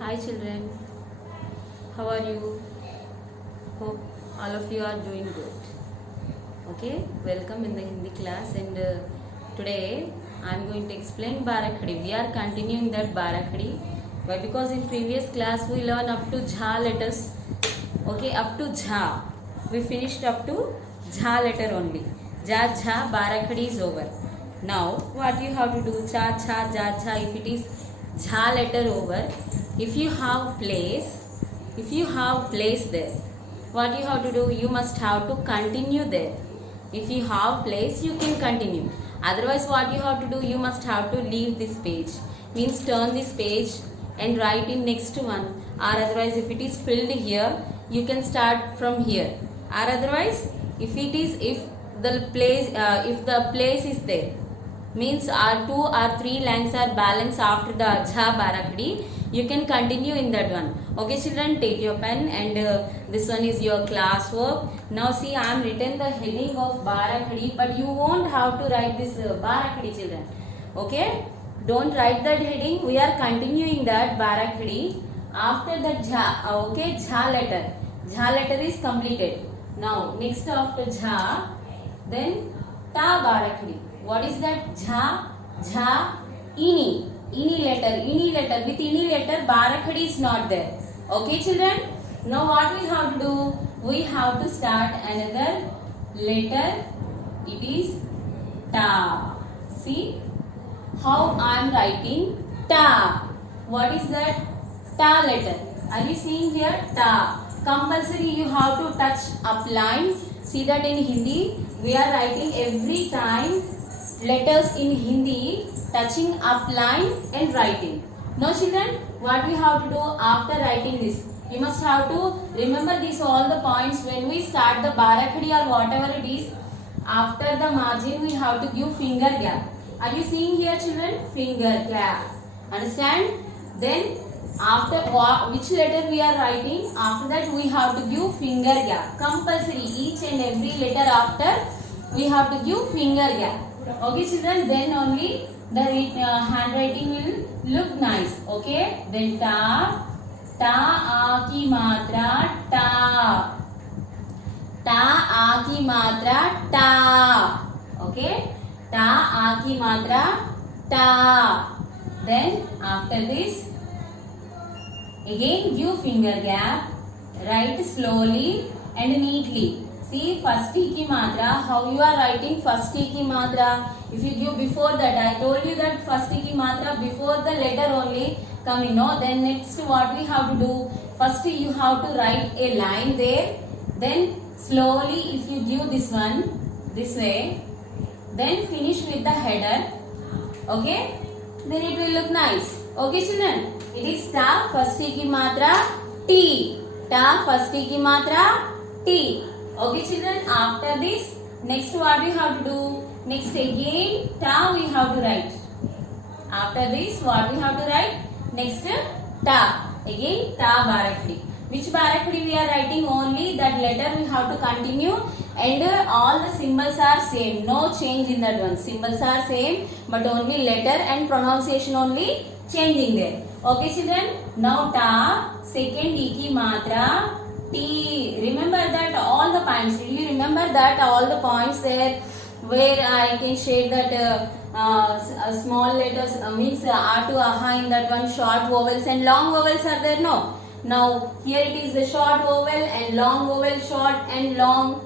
Hi children, how are you? Hope all of you are doing good. Okay, welcome in the Hindi class and today I am going to explain Barakhadi. We are continuing that Barakhadi. Why? Because in previous class we learned up to Jha letters. Okay, up to Jha. We finished up to Jha letter only. Ja, Jha, Barakhadi is over. Now what you have to do? Cha, Cha, Ja, Jha. If it is Jha letter over, if you have place there, what you have to do? You must have to continue there. If you have place, you can continue. Otherwise what you have to do? You must have to leave this page. Means turn this page and write in next one. Or otherwise if it is filled here, you can start from here. Or otherwise if the place is there, means our 2 or 3 lines are balanced after the Jha Barakhadi, you can continue in that one. Okay children, take your pen and this one is your class work. Now see, I am written the heading of Barakhadi, but you won't have to write this Barakhadi children. Okay, don't write that heading. We are continuing that Barakhadi after the Jha. Okay, Jha letter is completed. Now next after Jha, then Ta Barakhadi. What is that? Jha, Jha, Ini. Ini letter. With Ini letter, Barakhadi is not there. Okay children? Now what we have to do? We have to start another letter. It is Ta. See how I am writing Ta. What is that? Ta letter. Are you seeing here? Ta. Compulsory you have to touch up line. See that in Hindi we are writing every time letters in Hindi touching up line and writing. Now children, what we have to do after writing this? You must have to remember this all the points when we start the Barakhadi or whatever it is. After the margin we have to give finger gap. Are you seeing here children? Finger gap. Understand? Then after which letter we are writing, after that we have to give finger gap. Compulsory each and every letter after we have to give finger gap. Okay children, then only the handwriting will look nice. Okay, then ta, a ki matra ta, a ki matra ta. Okay, ta, a ki matra ta. Then after this again give finger gap, write slowly and neatly. See first ki matra, how you are writing first ki matra. If you give before that, I told you that first ki matra before the letter only coming. No, then next what we have to do? First you have to write a line there. Then slowly if you give this one this way, then finish with the header. Okay, then it will look nice. Okay children, it is ta first ki matra T. Ta first ki matra T. Okay children, after this next what we have to do? Next again ta we have to write. After this what we have to write? Next ta. Again ta Barakhadi. Which Barakhadi we are writing? Only that letter we have to continue and all the symbols are same. No change in that one. Symbols are same but only letter and pronunciation only changing there. Okay children, now ta second ki matra T. Remember that all the points. Did you remember that all the points there where I can shade that small letters means R to aha in that one, short vowels and long vowels are there? No. Now here it is the short vowel and long vowel. Short and long.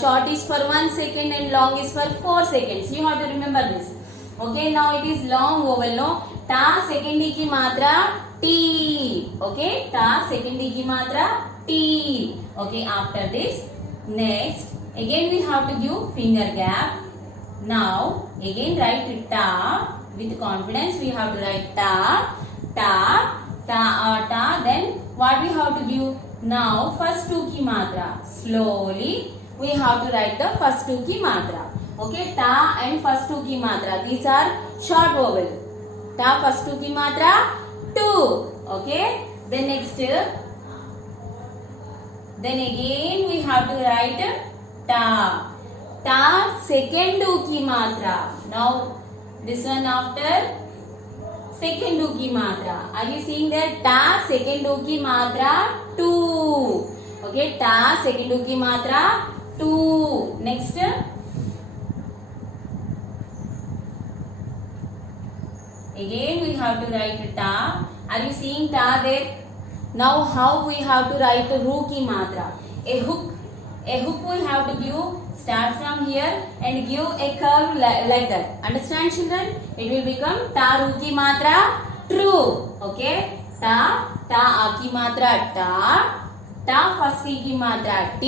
Short is for 1 second and long is for 4 seconds. You have to remember this. Okay, now it is long vowel. No. Ta second ki matra T. Okay, ta second ki matra T. Okay, after this next again we have to give finger gap. Now again write ta with confidence. We have to write ta. Then what we have to give? Now first 2 ki matra. Slowly we have to write the first 2 ki matra. Okay, ta and first 2 ki matra. These are short vowel. Ta first 2 ki matra 2. Okay, then next. Then again we have to write ta. Ta second 2 ki matra. Now this one after second do की मात्रा. Are you seeing there? Ta second do की मात्रा 2. Okay, ta second do की मात्रा 2. Next. Again we have to write ta. Are you seeing ta there? Now how we have to write ru की मात्रा? A hook we have to give. Start from here and give a curve like that. Understand, children? It will become ta ru की मात्रा true. Okay? Ta a की मात्रा ta first की मात्रा t,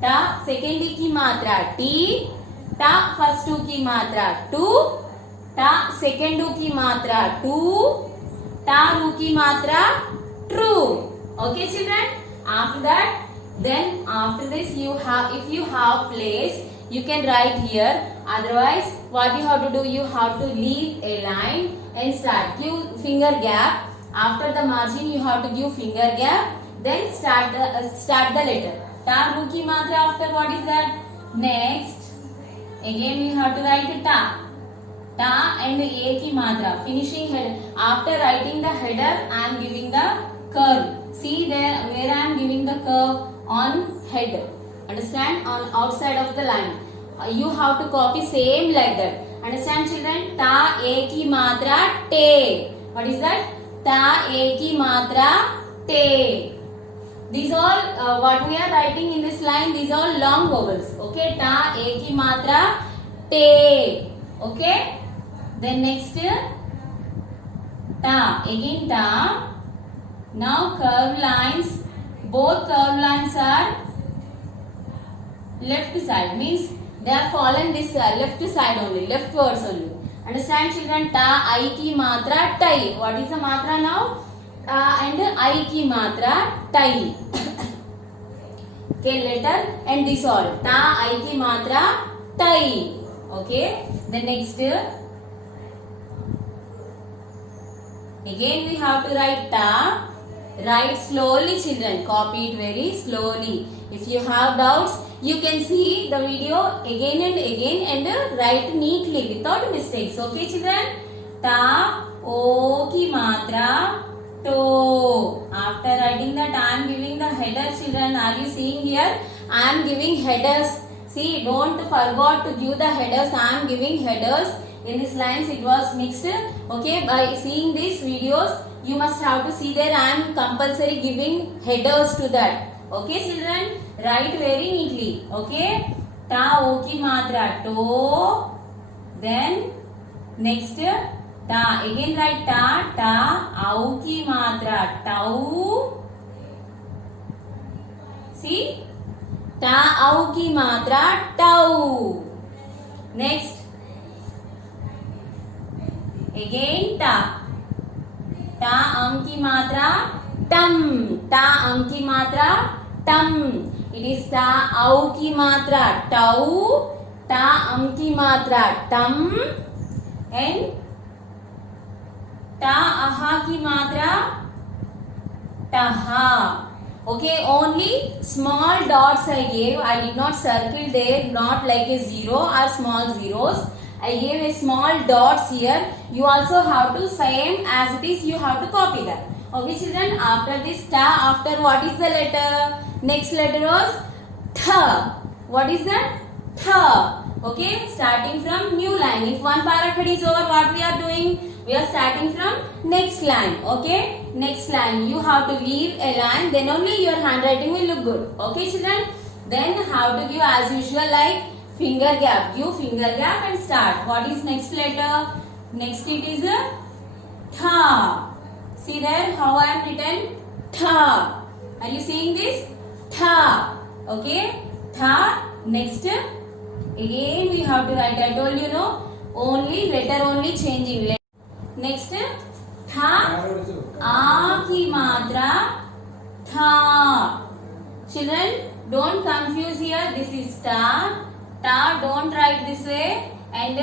ta second की मात्रा t, ta first two की मात्रा 2, ta second two की मात्रा 2, ta ru की मात्रा true. Okay, children? After that, then after this you have, if you have place, you can write here. Otherwise, what you have to do, you have to leave a line and start. Give finger gap. After the margin, you have to give finger gap. Then start the letter. Ta ru की मात्रा. After what is that? Next, again we have to write ta. Ta and a की मात्रा. Finishing head. After writing the header, I am giving the curve. See there where I am giving the curve on head. Understand? On outside of the line. You have to copy same like that. Understand, children? Ta a की मात्रा te. What is that? Ta a की मात्रा te. These all what we are writing in this line. These all long vowels. Okay? Ta a की मात्रा te. Okay? Then next ta. Again ta. Now curve lines. Both curve lines are left side, means they are fallen this left side only, leftwards only. Understand, children? Ta I की मात्रा tai. What is the matra now? Ta and I की मात्रा tai. Okay, letter and this all. Ta I की मात्रा tai. Okay. The next. Again we have to write ta. Write slowly, children. Copy it very slowly. If you have doubts, you can see the video again and write neatly without mistakes. Okay, children? Ta o की मात्रा to. After writing that, I am giving the header, children. Are you seeing here? I am giving headers. See, don't forget to give the headers. I am giving headers. In these lines, it was mixed. Okay, by seeing these videos, you must have to see there. I am compulsory giving headers to that. Okay, children? Write very neatly. Okay? Ta o की मात्रा to. Then next ta. Again write ta. Ta au की मात्रा tau. See? Ta au की मात्रा tau. Next. Again ta. Ta am की मात्रा tam. Ta am की मात्रा tam. It is ta au की मात्रा tau. Ta am की मात्रा tam. And ta aha की मात्रा taha. Okay, only small dots I gave. I did not circle there, not like a zero or small zeros. I gave a small dots here. You also have to same as it is. You have to copy that. Okay, children. After this ta, after what is the letter? Next letter was tha. What is that? Tha. Okay, starting from new line. If one paragraph is over, what we are doing? We are starting from next line. Okay, next line. You have to leave a line. Then only your handwriting will look good. Okay, children. Then how to give as usual like finger gap. Give finger gap and start. What is next letter? Next it is a tha. See there how I am written? Tha. Are you seeing this? Tha. Okay. Tha. Next. Again we have to write. I told you no. Only letter only changing. Next. Tha. A की मात्रा tha. Children, don't confuse here. This is ta. Ta, don't write this way, and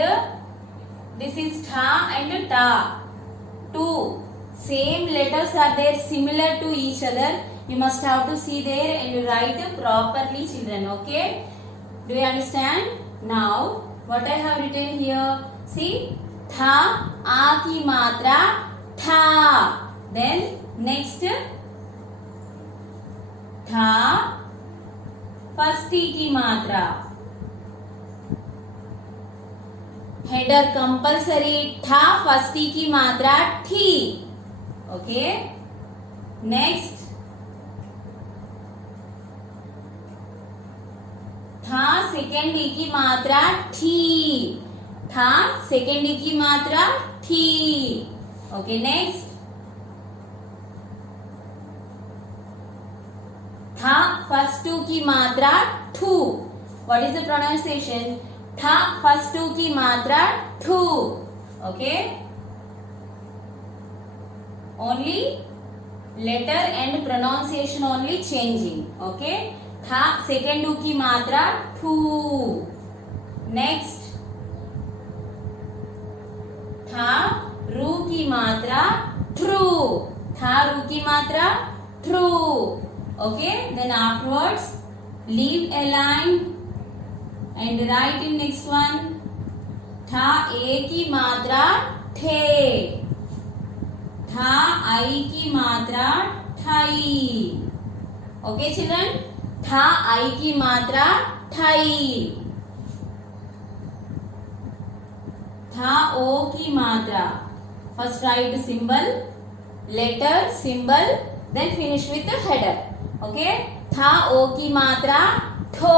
this is tha and ta. Two same letters are there, similar to each other. You must have to see there and write properly, children. Okay? Do you understand? Now, what I have written here? See, था, आ की मात्रा ठा. Then next था, first टी की मात्रा. Header compulsory था, first टी की मात्रा ठी. ओके. नेक्स्ट था, सेकेंड डी की मात्रा ठी. था, सेकेंड डी की मात्रा ठी. ओके. नेक्स्ट था, फर्स्ट टू की मात्रा ठू. What is the pronunciation? था, फर्स्ट टू की मात्रा ठू. Okay. Only letter and pronunciation only changing. Okay. था, सेकेंड टू की मात्रा ठू. नेक्स्ट था, रू की मात्रा ट्रू. था, रू की मात्रा true. Okay, then afterwards leave a line and write in next one. था, ए की मात्रा ठे. था, आई की मात्रा ठाई. Okay children, था, आई की मात्रा ठाई. था, ओ की मात्रा. First write symbol, letter, symbol, then finish with the header. Okay. था, ओ की मात्रा ठो.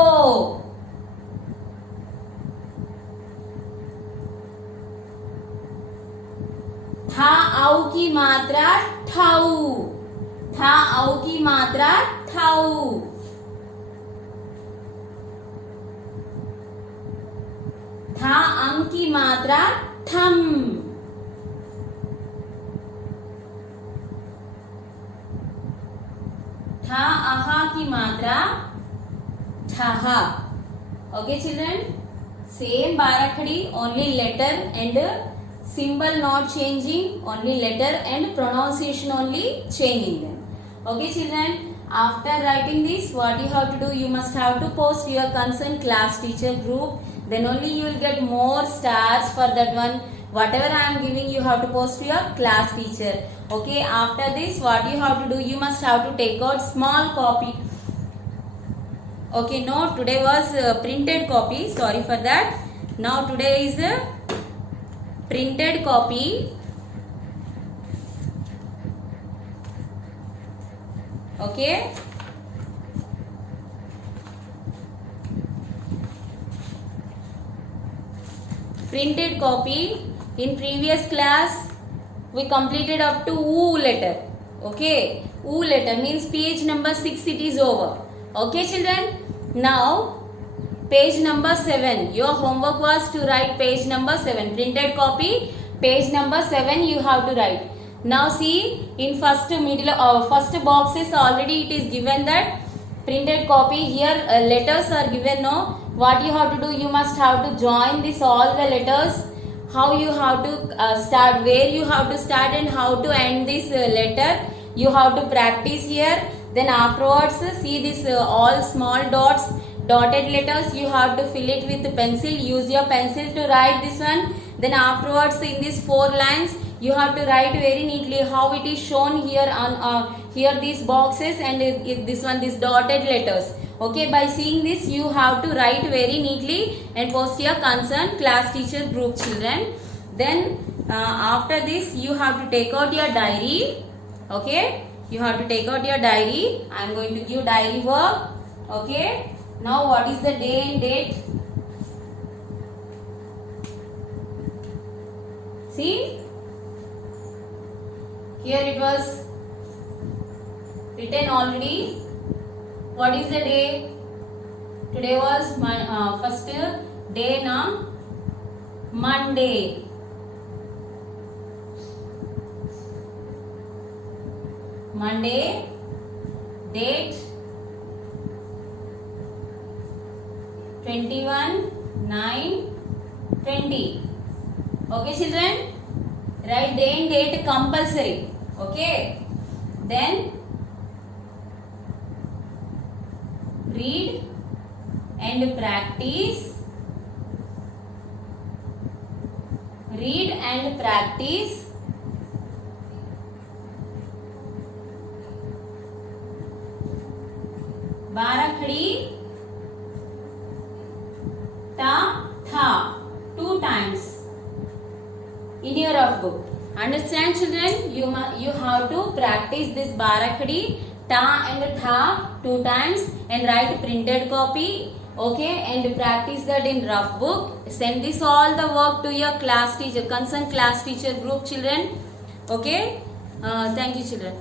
था, आउ की मात्रा ठाऊ. था, आउ की मात्रा ठाऊ. था, अंग की मात्रा थम. था, आहा की मात्रा ठहा. Okay children. सेम बाराखड़ी, only letter and symbol not changing, only letter and pronunciation only changing them. Okay children, after writing this, what you have to do, you must have to post your concerned class teacher group. Then only you will get more stars for that one. Whatever I am giving, you have to post to your class teacher. Okay, after this, what you have to do, you must have to take out small copy. Okay, no, today was printed copy, sorry for that. Now today is the printed copy. Okay. Printed copy. In previous class, we completed up to U letter. Okay. U letter means page number 6 it is over. Okay children. Now page number 7. Your homework was to write page number 7. Printed copy. Page number 7 you have to write. Now see, in first middle first boxes already it is given that printed copy. Here letters are given. No, what you have to do, you must have to join this all the letters. How you have to start, where you have to start and how to end this letter. You have to practice here. Then afterwards see this all small dots, dotted letters. You have to fill it with pencil. Use your pencil to write this one. Then afterwards in these 4 lines you have to write very neatly how it is shown here on here these boxes and this one, these dotted letters. Okay, by seeing this you have to write very neatly and post your concerned class teacher group children. Then after this you have to take out your diary. Okay, you have to take out your diary. I am going to give diary work. Okay, now what is the day and date? See, here it was written already. What is the day? Today was my first day na, Monday. Monday, date 21/9/20. Okay children, write day and date compulsory. Okay, then read and practice. read and practice बाराखड़ी ta tha 2 times in your rough book. Understand, children? You have to practice this barakadi ta and tha 2 times and write printed copy. Okay, and practice that in rough book. Send this all the work to your class teacher, concerned class teacher group, children. Okay, thank you, children.